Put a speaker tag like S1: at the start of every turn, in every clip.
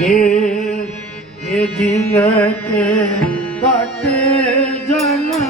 S1: हे हे दिन के काटे जन्म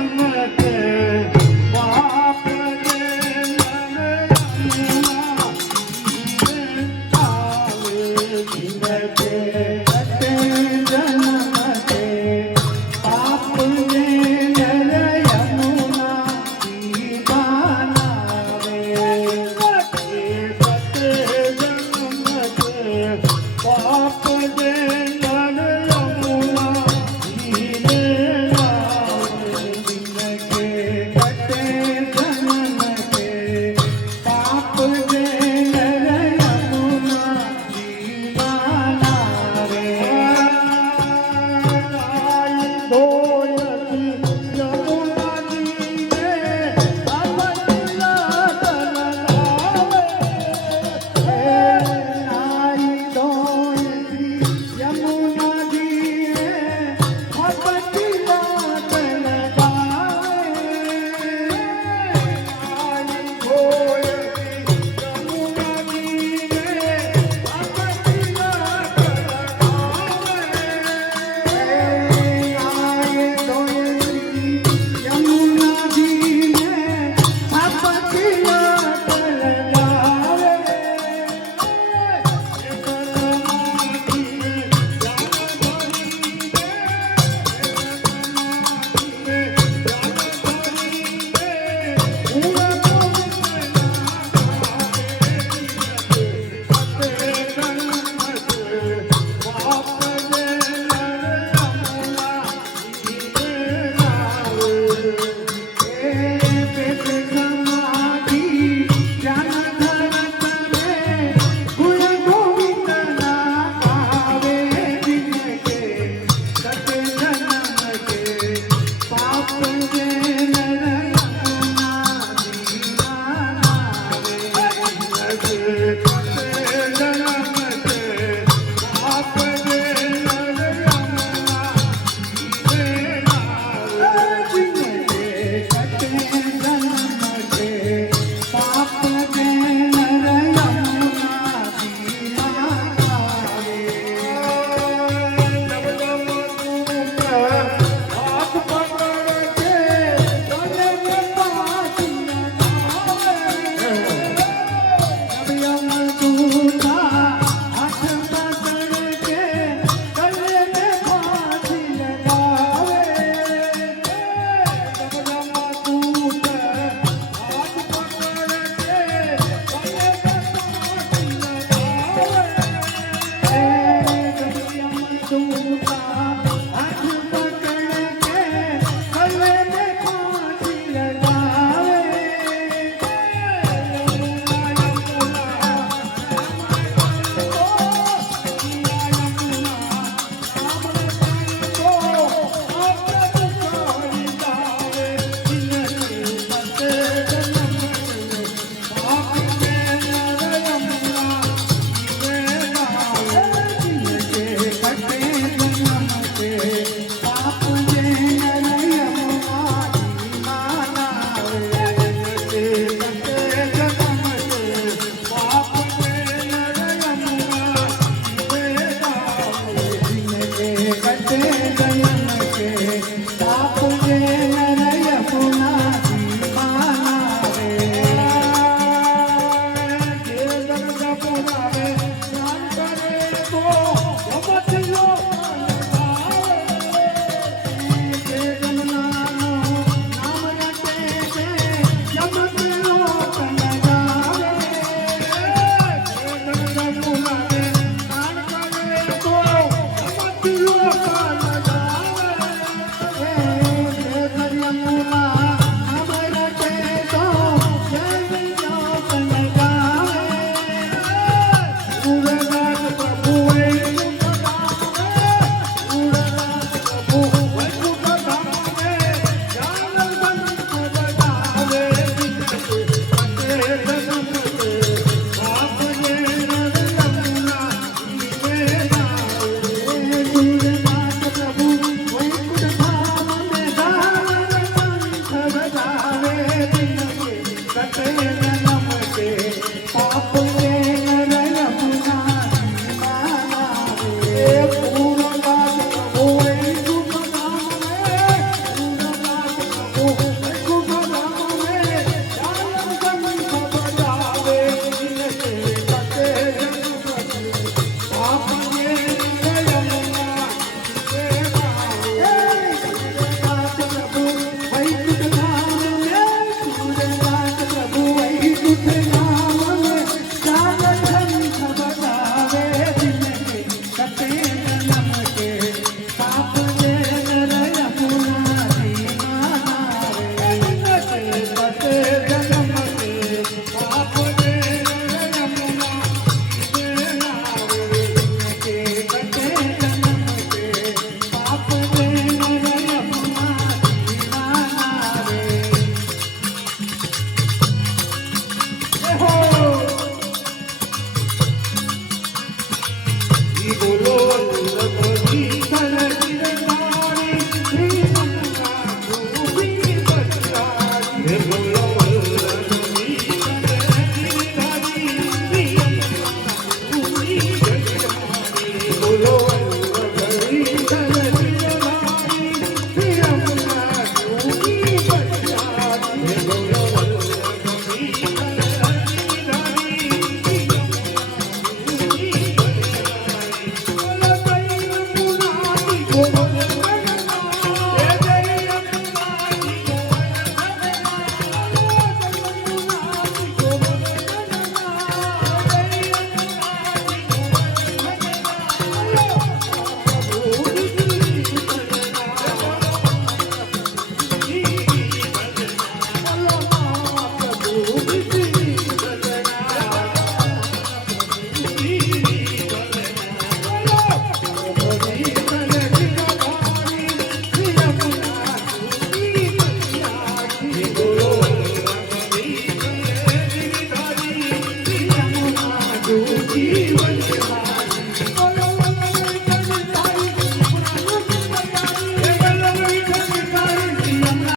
S1: நமக்கு y dolor.